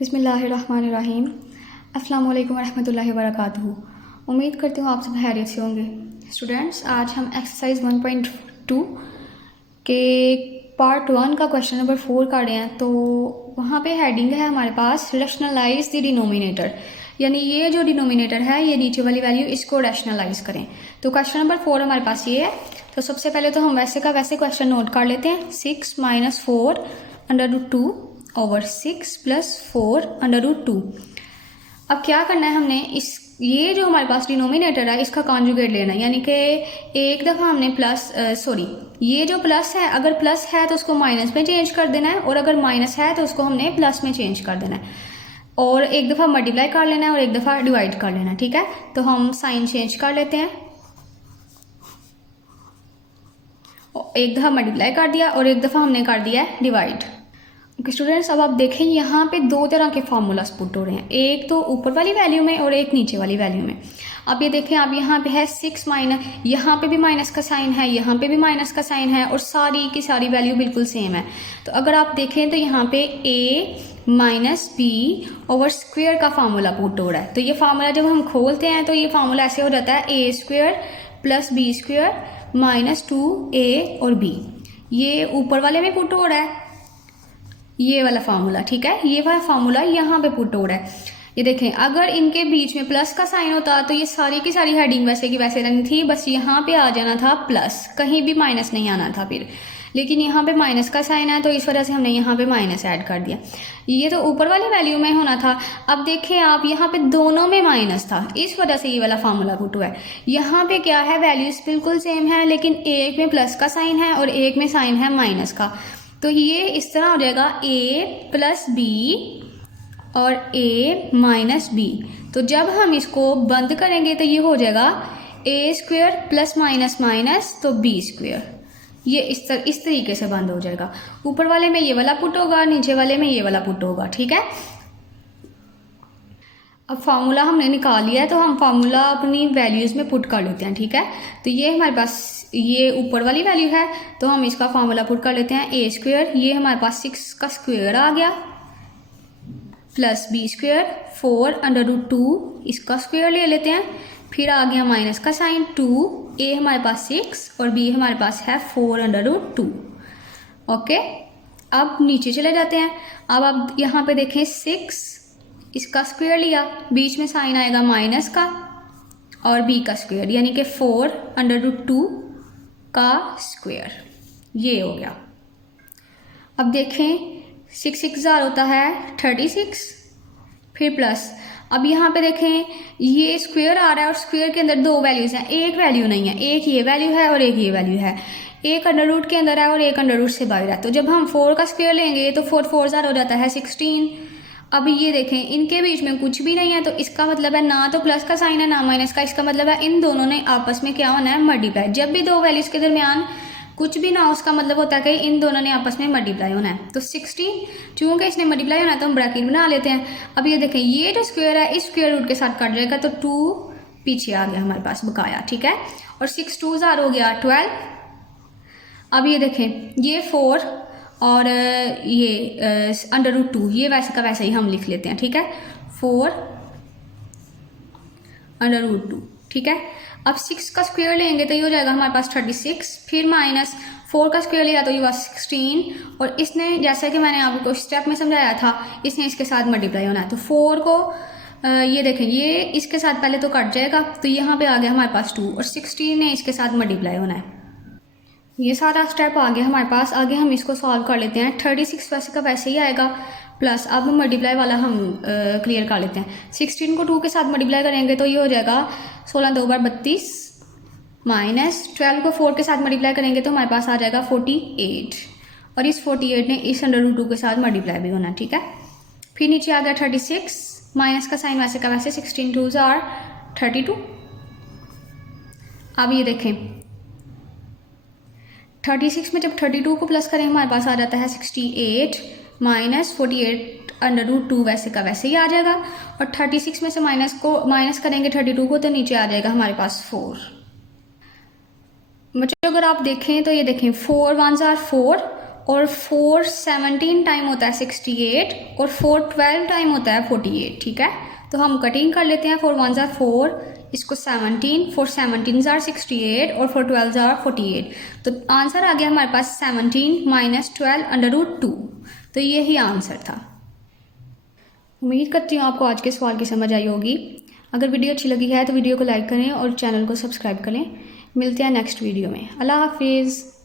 बिस्मिल्लाहिर्रहमानिर्रहीम। अस्सलामु अलैकुम वरहमतुल्लाहि वबरकातुहू। उम्मीद करती हूँ आप सब खैरियत से होंगे। स्टूडेंट्स, आज हम एक्सरसाइज 1.2 के पार्ट 1 का क्वेश्चन नंबर 4 कर रहे हैं। तो वहाँ पे हेडिंग है हमारे पास रैशनलाइज द डिनोमिनेटर, यानी ये जो डिनोमिनेटर है ये नीचे वाली वैल्यू इसको रैशनलाइज करें। तो क्वेश्चन नंबर 4 हमारे पास ये है। तो सबसे पहले तो हम वैसे का वैसे क्वेश्चन नोट कर लेते हैं। 6 - 4 √2 ओवर 6 + 4 √2। अब क्या करना है हमने, इस ये जो हमारे पास डिनोमिनेटर है इसका कॉन्जुगेट लेना है, यानी कि एक दफ़ा हमने ये जो प्लस है, अगर प्लस है तो उसको माइनस में चेंज कर देना है, और अगर माइनस है तो उसको हमने प्लस में चेंज कर देना है, और एक दफ़ा मल्टीप्लाई कर लेना है और एक दफ़ा डिवाइड कर लेना है। ठीक है, तो हम साइन चेंज कर लेते हैं। एक दफ़ा मल्टीप्लाई कर दिया और एक दफ़ा हमने कर दिया है डिवाइड। ओके स्टूडेंट्स, अब आप देखें यहाँ पे दो तरह के फार्मूलाज पुट हो रहे हैं, एक तो ऊपर वाली वैल्यू में और एक नीचे वाली वैल्यू में। अब ये देखें, अब यहाँ पे है 6 माइनस, यहाँ पे भी माइनस का साइन है, यहाँ पे भी माइनस का साइन है, और सारी की सारी वैल्यू बिल्कुल सेम है। तो अगर आप देखें तो यहाँ पे a minus b over square का फार्मूला पुट हो रहा है। तो ये फार्मूला जब हम खोलते हैं तो ये फार्मूला ऐसे हो जाता है a² + b² - 2a और b। ये ऊपर वाले में पुट हो रहा है ये वाला फार्मूला। ठीक है, ये वाला फार्मूला यहाँ पे पुट हो रहा है। ये देखें, अगर इनके बीच में प्लस का साइन होता तो ये सारी की सारी हेडिंग वैसे की वैसे रहनी थी, बस यहाँ पे आ जाना था प्लस, कहीं भी माइनस नहीं आना था फिर। लेकिन यहाँ पे माइनस का साइन है तो इस वजह से हमने यहाँ पे माइनस ऐड कर दिया। ये तो ऊपर वाली वैल्यू में होना था। अब देखें आप, यहाँ पे दोनों में माइनस था, इस वजह से ये वाला फार्मूला पुट हुआ है। यहाँ पे क्या है, वैल्यूज बिल्कुल सेम है, लेकिन एक में प्लस का साइन है और एक में साइन है माइनस का। तो ये इस तरह हो जाएगा a + b और a - b। तो जब हम इसको बंद करेंगे तो ये हो जाएगा a² ± तो b²। ये इस तरीके से बंद हो जाएगा। ऊपर वाले में ये वाला पुट होगा, नीचे वाले में ये वाला पुट होगा। ठीक है, अब फार्मूला हमने निकाल लिया है तो हम फार्मूला अपनी वैल्यूज़ में पुट कर लेते हैं। ठीक है, तो ये हमारे पास ये ऊपर वाली वैल्यू है तो हम इसका फार्मूला पुट कर लेते हैं। a², ये हमारे पास 6 का स्क्वायर आ गया, + b², 4 √2 इसका स्क्वायर ले लेते हैं, फिर आ गया माइनस का साइन 2, a हमारे पास 6 और b हमारे पास है 4 √2। ओके, अब नीचे चले जाते हैं। अब आप यहाँ पे देखें, 6 इसका स्क्वायर लिया, बीच में साइन आएगा माइनस का और b का स्क्वायर, यानी कि 4 √2 का स्क्वायर। ये हो गया। अब देखें, 6 6 जार होता है 36, फिर प्लस। अब यहाँ पे देखें, ये स्क्वायर आ रहा है और स्क्वायर के अंदर दो वैल्यूज हैं, एक वैल्यू नहीं है, एक ये वैल्यू है और एक ये वैल्यू है। एक अंडर रूट के अंदर है और एक अंडर रूट से बाहर है। तो जब हम 4 का स्क्वायर लेंगे तो 4 4 जार हो जाता है 16। अब ये देखें, इनके बीच में कुछ भी नहीं है, तो इसका मतलब है ना तो प्लस का साइन है ना माइनस का। इसका मतलब है इन दोनों ने आपस में क्या होना है, मल्टीप्लाई। जब भी दो वैल्यूज के दरमियान कुछ भी ना हो, उसका मतलब होता है कि इन दोनों ने आपस में मल्टीप्लाई होना है। तो 16 चूंकि इसने मल्टीप्लाई होना है तो हम ब्रैकेट बना लेते हैं। अब ये देखें, ये जो स्क्वायर है इस स्क्वायर रूट के साथ कट जाएगा, तो 2 पीछे आ गया हमारे पास बकाया। ठीक है, और 6 2 जार हो गया 12। अब ये देखें, ये 4 और ये √2, ये वैसे का वैसे ही हम लिख लेते हैं। ठीक है, 4 √2। ठीक है, अब 6 का स्क्वायर लेंगे तो ये हो जाएगा हमारे पास 36, फिर माइनस 4 का स्क्वायर लिया तो ये हुआ 16, और इसने जैसा कि मैंने आपको स्टेप में समझाया था, इसने इसके साथ मल्टीप्लाई होना है। तो 4 को ये देखें, ये इसके साथ पहले तो कट जाएगा, तो यहाँ पे आ गया हमारे पास 2, और 16 ने इसके साथ मल्टीप्लाई होना है। ये सारा स्टेप आ गया हमारे पास। आगे हम इसको सॉल्व कर लेते हैं। 36 वैसे का वैसे ही आएगा, प्लस अब मल्टीप्लाई वाला हम क्लियर कर लेते हैं। 16 को 2 के साथ मल्टीप्लाई करेंगे तो ये हो जाएगा 16 2 बार 32, माइनस 12 को 4 के साथ मल्टीप्लाई करेंगे तो हमारे पास आ जाएगा 48, और इस 48 ने इस √2 के साथ मल्टीप्लाई भी होना। ठीक है, फिर नीचे आ गया 36, माइनस का साइन वैसे का वैसे, 16 2 जार 32। अब ये देखें, 36 में जब 32 को प्लस करें हमारे पास आ जाता है 68, माइनस 48 √2 वैसे का वैसे ही आ जाएगा, और 36 में से माइनस करेंगे 32 को तो नीचे आ जाएगा हमारे पास 4। बच्चों अगर आप देखें तो ये देखें, 4 1 जार 4 और 417 टाइम होता है 68 और 412 टाइम होता है 48, ठीक है। तो हम कटिंग कर लेते हैं। 4 1 ज़ार 4, इसको 17, 4 17 ज़ार 68 और 4 12 ज़ार 48। तो आंसर आ गया हमारे पास 17 माइनस 12 √2। तो यही आंसर था। उम्मीद करती हूँ आपको आज के सवाल की समझ आई होगी। अगर वीडियो अच्छी लगी है तो वीडियो को लाइक करें और चैनल को सब्सक्राइब करें। मिलते हैं नेक्स्ट वीडियो में। अल्लाह हाफिज़।